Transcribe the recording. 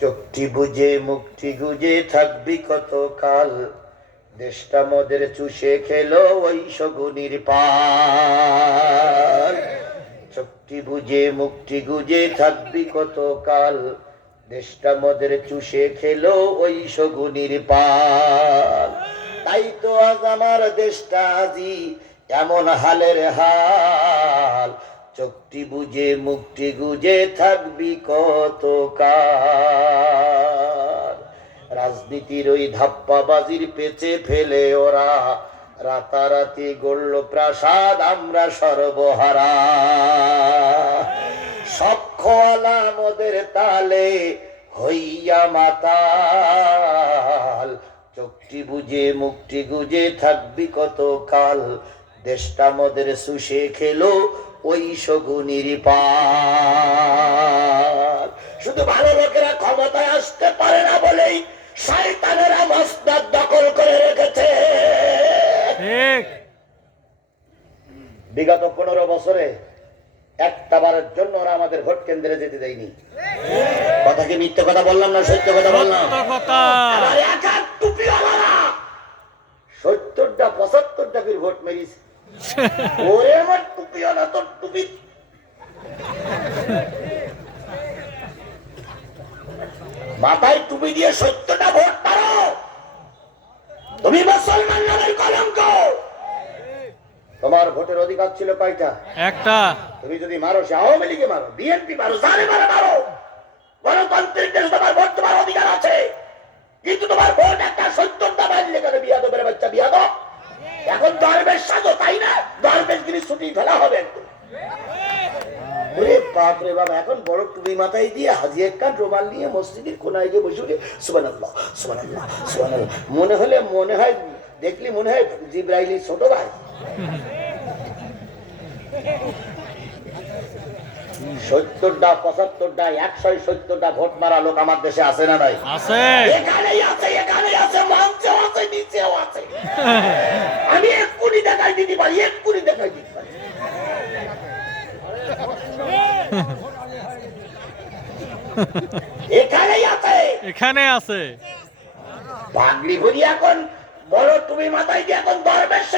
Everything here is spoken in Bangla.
চোখটি বুঝে মুক্তি গুজে, থাকবি কত কাল দেশটা মদের চুষে খেলো ওই শগুনির পাল। চোখটি বুঝে মুক্তি গুজে, থাকবি কত কাল দেশটা মদের চুষে খেলো ওই শগুনির পাল। তাই তো আজ আমার দেশটা আজি এমন হালের হাল। চোখটি বুঝে মুক্তি গুজে, থাকবি কত কাল রাজনীতির ওই ধাপ্পাবাজির পেছে ফেলে ওরা। রাতারাতি গড়ল প্রাসাদ, আমরা সর্বহারা। সব খোয়ালা তালে, হইয়া মাতাল। চোখটি বুঝে, মুখটি গুজে, থাকবি কত কাল। দেশটা মোদের সুষে খেলো ওই শগুনির পাল। শুধু ভালো লোকেরা ক্ষমতায় আসতে পারে না বলেই বিগত পনেরো বছরে একটা বারের জন্য ওরা আমাদের ভোট কেন্দ্রে যেতে দেয়নি। কথা কি মিথ্যে কথা বললাম না সত্য কথা বললাম? সত্তরটা পঁচাত্তরটা করে ভোট মেরিস ওরে আমার টুপিওয়ালা তোর টুপি। মাথায় টুপি দিয়ে সত্তরটা ভোট পারো তুমি মুসলমান তোমার ভোটের অধিকার ছিল কয়টা? একটা। তুমি যদি মারো সে আওয়ামী লীগে মারো বিএনপি মারো যারে মারো। মারো গণতান্ত্রিক দেশে তোমার ভোট তোমার অধিকার আছে। কিন্তু তোমার ভোট একটা সত্তরটা বাড়লে কেন বিয়াদবের বাচ্চা বিয়াদব এখন দরবেশ সাজো তাই না? দরবেশ গিরি ছুটি ফেলা হবে। একদম ওরে বাপ বাবা এখন বড় টুপি মাথায় দিয়ে হাজি একটা রুমাল নিয়ে মসজিদের কোনায় গিয়ে বসে বসে সুবান আল্লাহ সুবান আল্লাহ সুবান আল্লাহ মনে হলে মনে হয় দেখলি মনে হয় জিব্রাইলি ছোট ভাই। সত্তরটা পঁচাত্তরটা একশো সত্তরটা ভোট মারা লোক আমার দেশে আছে না নাই? আছে। এখানেই আছে এখানেই আছে মঞ্চেও আছে নিচেও আছে। আমি এক্ষুনি দেখাই দিতে পারি এক্ষুনি দেখাই দিতে পারি। এখানেই আছে। এখানে আছে। পাগড়ি ভরি এখন বড় তুমি মাথায় দিয়ে এখন দরবেশ